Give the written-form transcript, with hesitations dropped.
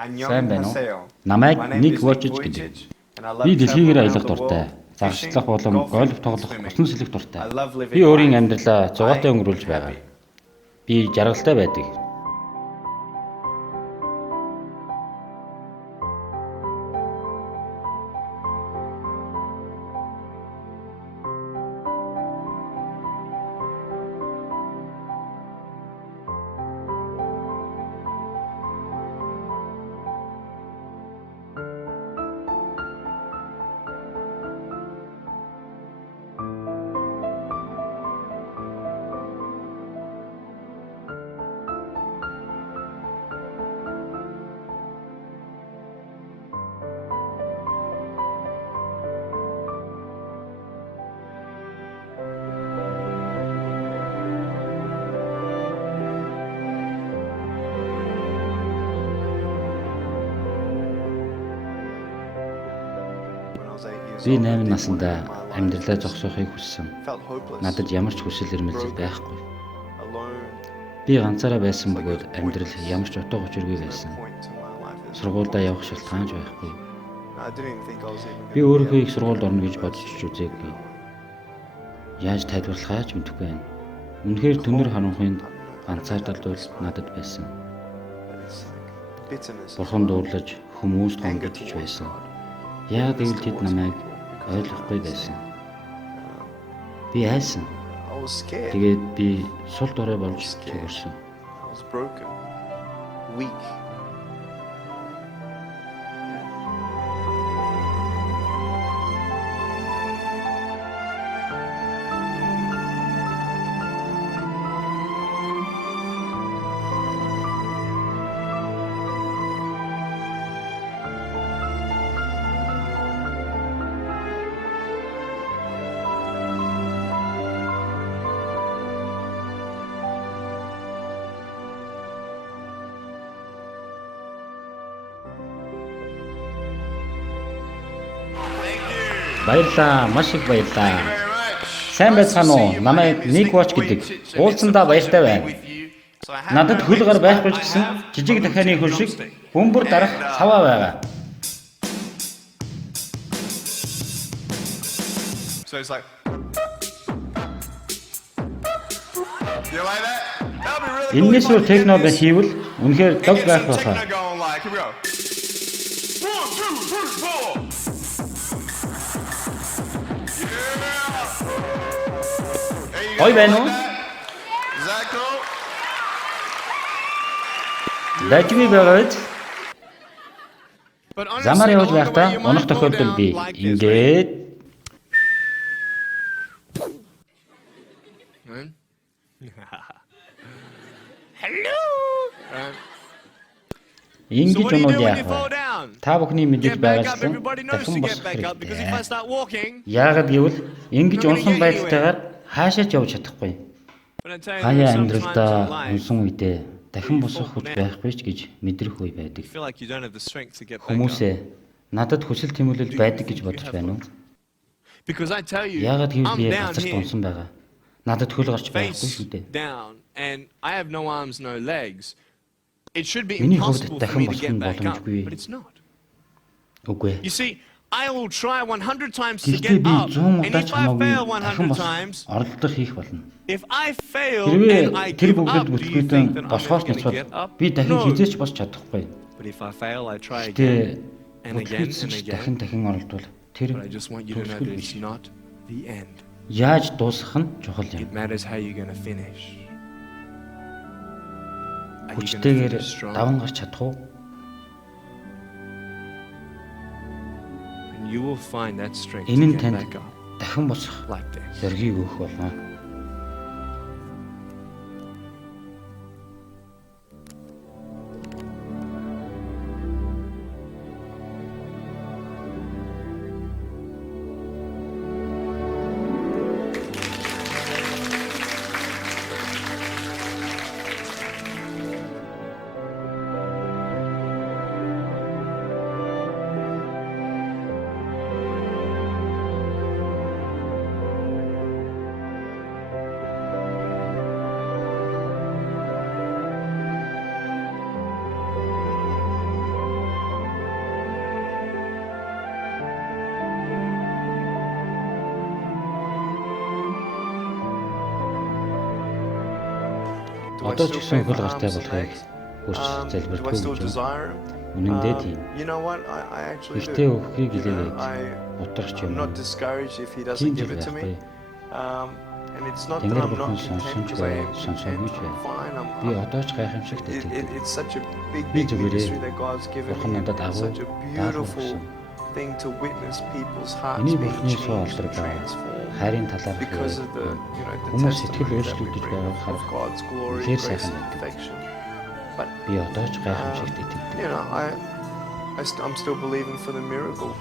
Сайн байна уу? Намайг Ник Watch гэдэг. Би дэлхийгээр аялах дуртай. Загшлах болон гольф тоглох, усан сэлэх дуртай. Би өөрийн амьдралаа зугаатай өнгөрүүлж байгаа. Би жаргалтай байдаг. Би 8 наснда амьдралаа зогсоохыг хүссэн. Надад ямар ч хүсэл эрмэлзэл байхгүй. Би ганцаараа байсан бөгөөд амьдрал ямар ч утга учиргүй байсан. Сургуульдаа явах шалтгаанч байхгүй. Би өөрийнхөө их сургуульд орно гэж бодож ч үзээгүй. Яаж тайлбарлахаа ч мэдэхгүй байна. Үнэхээр түнэр харанхуйнд ганцаардал бол надад байсан. Бурхан дуурлаж хүмүүст гонгодж байсан. Яг гэвэл тэд намайг ойлгохгүй байсан. Би айсан. Тэгээд би сул дорой болж төгөрсөн. Баярлалаа, маш их баярлалаа. Сайн байцгаана уу? Намайг Ник Watch гэдэг. Уулзсандаа баяртай байна. Надад хөл гар байхгүй ч гэсэн жижиг дахианы хөл шиг бөмбөр дарах саваа байгаа. Энэс өөр технологи хийвэл үнэхээр дог байх байна. Ой байна уу? Лажми байгаад замаар явж байхдаа унах тохиолдол би ингээд ингэж унаад яах вэ? Та бүхний мэдэж байгаачлан дахин босох хэрэгтэй. Яагаад гэвэл ингэж унсан байдалтайгаар хаашаач явж чадахгүй. Хаяа амьдралдаа унсан үедээ дахин босох хүч байхгүй ч гэж мэдрэх үе байдаг. Хүмүүсээ надад хүсэл тэмүүлэл байдаг гэж бодож байна уу? Яагаад гэвэл би газарт унсан байгаа. Надад хөл гарч байхгүй шүү дээ. Миний хувьд дахин босох нь боломжгүй. Үгүй. I will try 100 times to Гэхдээ get би up, 100 and удаач if I fail хамаагүй 100 times, оролдох хийх болно. if I fail and I Тэр give up, бүгд do you think бүтгэдэн that I'm босгоос never going to нацвал get up? би дахин No. хизээч босч чадахгүй. But if I fail, I try Гэтэ again and again and again. дахин оролдвол тэр But I just want you to know that it's not the end. яаж дуусгах нь чухал юм. It matters how you're going to finish. Are you going to Хүчтэйгээр finish strong? даван гарч чадах уу? And you will find that strength to Энэ нь get танд back up дахин босох like this. зоргийг өгөх болно. Do I Одоо ч still гэсэн pay for хөл гартай arms and болохыг legs? хүрч Do I залбирдаггүй still гэж байна. desire him? Үнэн дээ тийм. You know what? I actually Ихтэй do. өгөхийг You know, илээгээд утгах I'm юм. not discouraged if he Тийм doesn't give зүйл it to me. байхгүй. And it's not that Тэнгэр I'm бурхан not content сонсомж because I бай, am сонсоогүй ч content. бай. I'm Би fine. одоо ч гайхамшигт итгэдэг. It's such a big Би зүгээрээ ministry that God's given бурхан me. надад It's агуу such a даалгавар beautiful өгсөн. thing to witness people's hearts Миний being бурхны суу changed and алдраг байгаа. transformed Хайрын талаарх because of the хүмүүс сэтгэл testimony that we өөрчлөгдөж bring байгааг of харах God's glory, үнэхээр grace, сайхан and байдаг. perfection. But Би одоо ч гайхамшигт итгэдэг. I'm still believing for the miracle.